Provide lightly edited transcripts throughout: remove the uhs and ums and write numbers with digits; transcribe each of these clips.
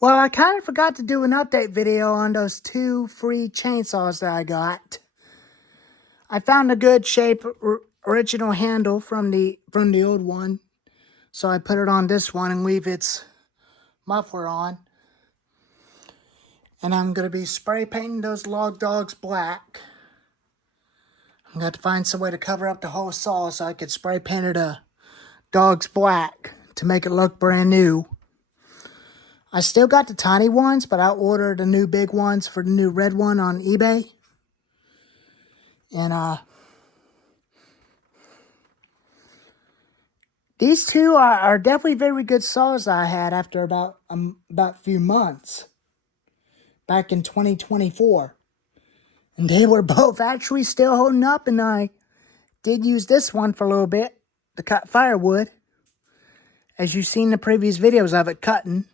Well, I kind of forgot to do an update video on those 2 free chainsaws that I got. I found a good shape original handle from the old one, so I put it on this one and weave its muffler on. And I'm going to be spray painting those log dogs black. I'm going to find some way to cover up the whole saw so I could spray paint it dogs black to make it look brand new. I still got the tiny ones, but I ordered the new big ones for the new red one on eBay. And these two are definitely very good saws I had after about a few months back in 2024. And they were both actually still holding up, and I did use this one for a little bit to cut firewood, as you've seen the previous videos of it cutting.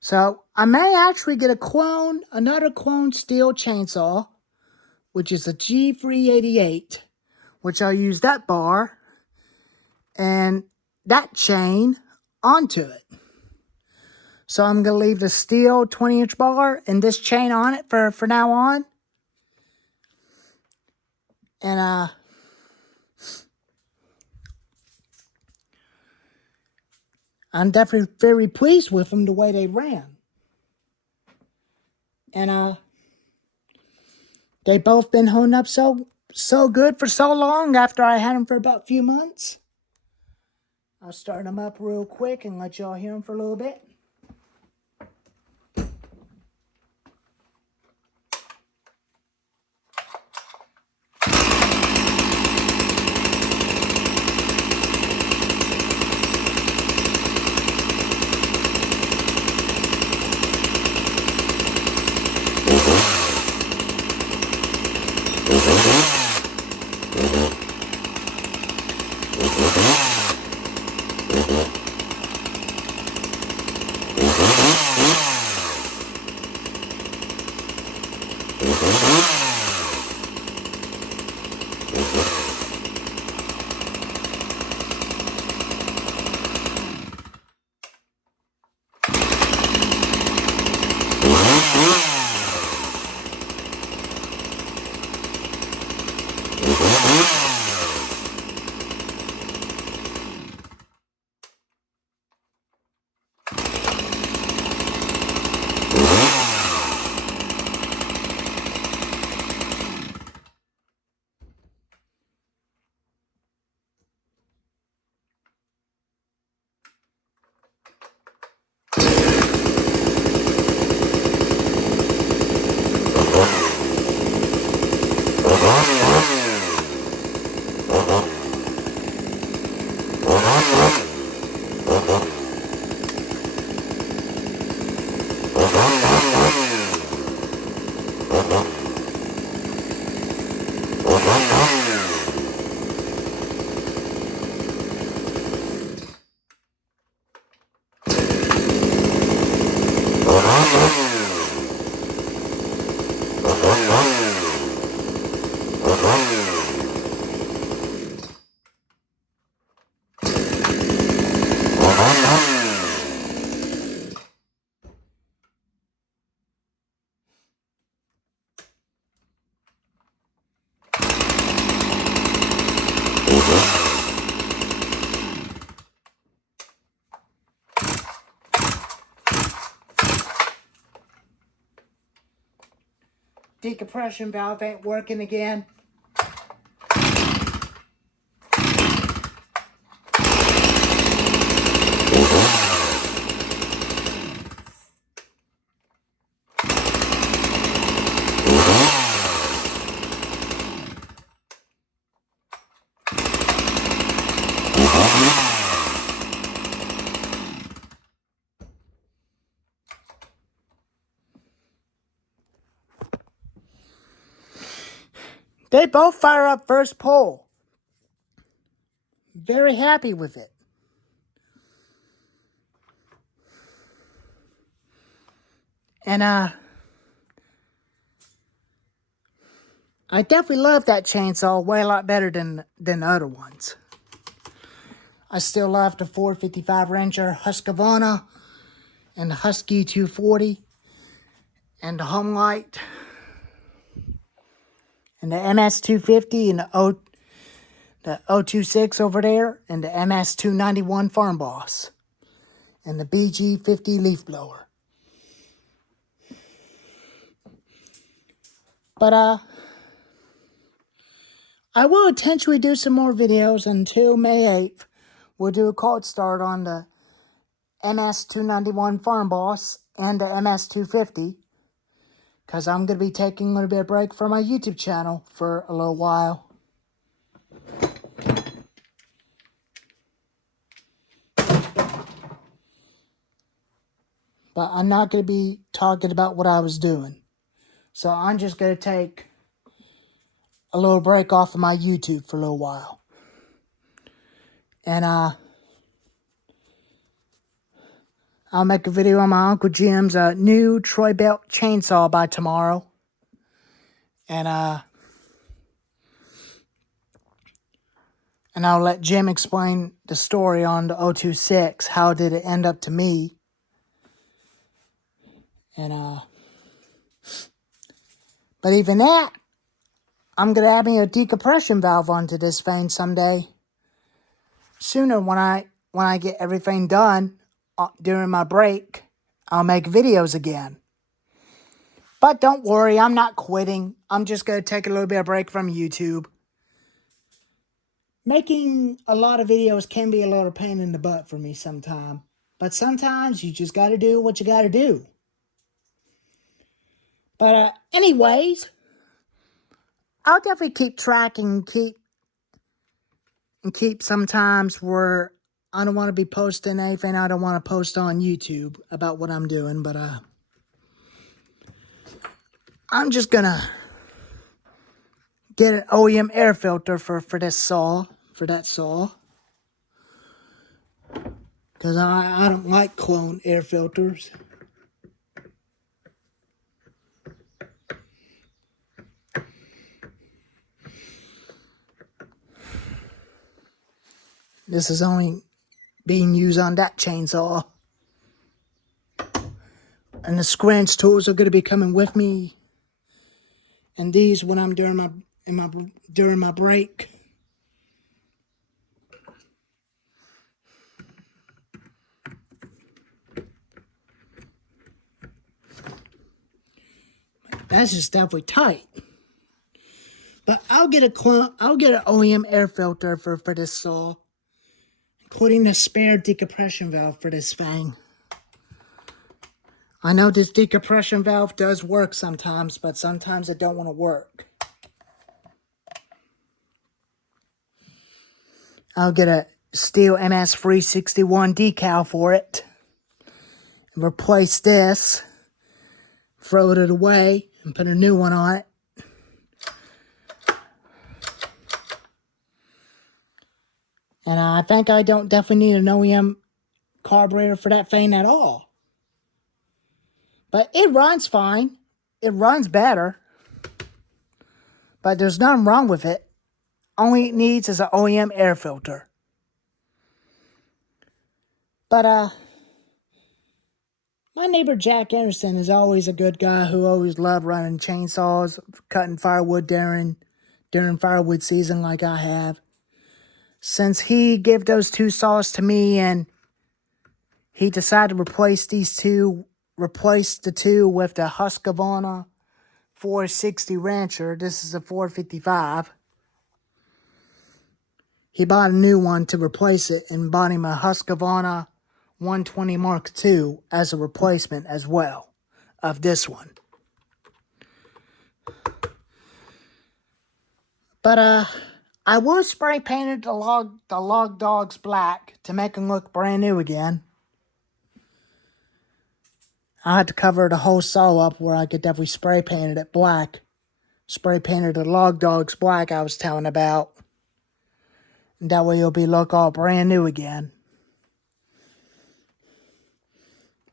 So I may actually get another clone steel chainsaw, which is a G388, which I'll use that bar and that chain onto it. So I'm going to leave the steel 20-inch bar and this chain on it for now on. And I'm definitely very pleased with them the way they ran. And they both been holding up so good for so long after I had them for about a few months. I'll start them up real quick and let y'all hear them for a little bit. Decompression valve ain't working again. They both fire up first pull. Very happy with it. And I definitely love that chainsaw way a lot better than the other ones. I still love the 455 Ranger Husqvarna and the Husky 240 and the Homelight and the MS250 and the 026 over there and the MS291 Farm Boss and the BG50 leaf blower. But I will intentionally do some more videos until May 8th. We'll do a cold start on the MS291 Farm Boss and the MS250. Because I'm going to be taking a little bit of break from my YouTube channel for a little while. But I'm not going to be talking about what I was doing. So I'm just going to take a little break off of my YouTube for a little while. And I'll make a video on my Uncle Jim's new Troy-Bilt chainsaw by tomorrow. And I'll let Jim explain the story on the 026. How did it end up to me? And but even that, I'm gonna add me a decompression valve onto this thing someday. Sooner when I get everything done during my break, I'll make videos again. But don't worry, I'm not quitting. I'm just gonna take a little bit of break from YouTube. Making a lot of videos can be a lot of pain in the butt for me sometimes. But sometimes you just gotta do what you gotta do. But anyways, I'll definitely keep tracking and keep sometimes where I don't want to be posting anything I don't want to post on YouTube about what I'm doing. But I'm just gonna get an OEM air filter for this saw, for that saw. Because I don't like clone air filters. This is only being used on that chainsaw. And the scratch tools are going to be coming with me. And these when I'm during my break. That's just definitely tight. But I'll get an OEM air filter for this saw, including the spare decompression valve for this thing. I know this decompression valve does work sometimes, but sometimes it don't want to work. I'll get a steel MS361 decal for it. And replace this. Throw it away and put a new one on it. And I think I don't definitely need an OEM carburetor for that thing at all. But it runs fine. It runs better. But there's nothing wrong with it. All it needs is an OEM air filter. But my neighbor Jack Anderson is always a good guy who always loved running chainsaws, cutting firewood during firewood season like I have. Since he gave those two saws to me and he decided to replace the two with the Husqvarna 460 Rancher. This is a 455. He bought a new one to replace it and bought him a Husqvarna 120 Mark II as a replacement as well of this one. But I will spray painted the log dogs black to make them look brand new again. I had to cover the whole saw up where I could definitely spray painted it black. Spray painted the log dogs black I was telling about. And that way it'll look all brand new again.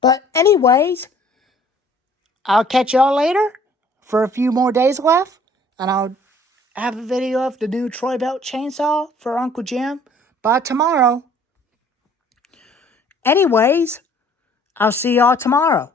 But anyways, I'll catch y'all later for a few more days left. And I'll have a video of the new Troy-Bilt chainsaw for Uncle Jim by tomorrow. Anyways, I'll see y'all tomorrow.